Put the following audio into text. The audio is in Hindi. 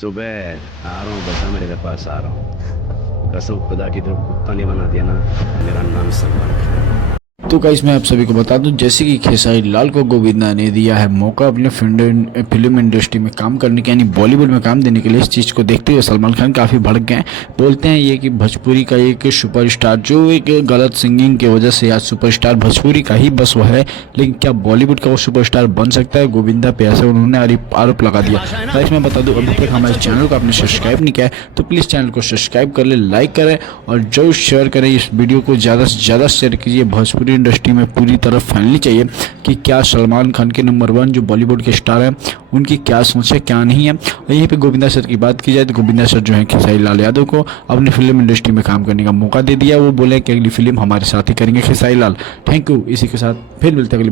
सुबह आ रहा हूँ, बता मेरे घर पास आ रहा हूँ। कसम खुदा की तरफ कुत्ता नहीं बना दिया ना। मेरा नाम सलमान खान है। तो गाइस मैं आप सभी को बता दूं, जैसे कि खेसारी लाल को गोविंदा ने दिया है मौका अपने फिल्म इंडस्ट्री में काम करने के, यानी बॉलीवुड में काम देने के लिए। इस चीज़ को देखते हुए सलमान खान काफ़ी भड़क गए। बोलते हैं ये कि भोजपुरी का एक सुपरस्टार जो एक गलत सिंगिंग की वजह से आज सुपरस्टार भोजपुरी का ही बस वो है, लेकिन क्या बॉलीवुड का वो सुपरस्टार बन सकता है? गोविंदा पे ऐसे उन्होंने आरोप लगा दिया। गाइस मैं बता दूं, अभी तक हमारे चैनल को आपने सब्सक्राइब नहीं किया है तो प्लीज़ चैनल को सब्सक्राइब कर ले, लाइक करें और जरूर शेयर करें। इस वीडियो को ज़्यादा से ज़्यादा शेयर कीजिए। भोजपुरी इंडस्ट्री में पूरी तरफ फैलनी चाहिए कि क्या सलमान खान के नंबर 1 जो बॉलीवुड के स्टार हैं उनकी क्या सोच है, क्या नहीं है। और यहीं पे गोविंदा सर की बात की जाए तो गोविंदा सर जो है खेसारी लाल यादव को अपनी फिल्म इंडस्ट्री में काम करने का मौका दे दिया। वो बोले कि अगली फिल्म हमारे साथ ही करेंगे खेसारी लाल। Thank you. इसी के साथ फिर मिलते हैं अगली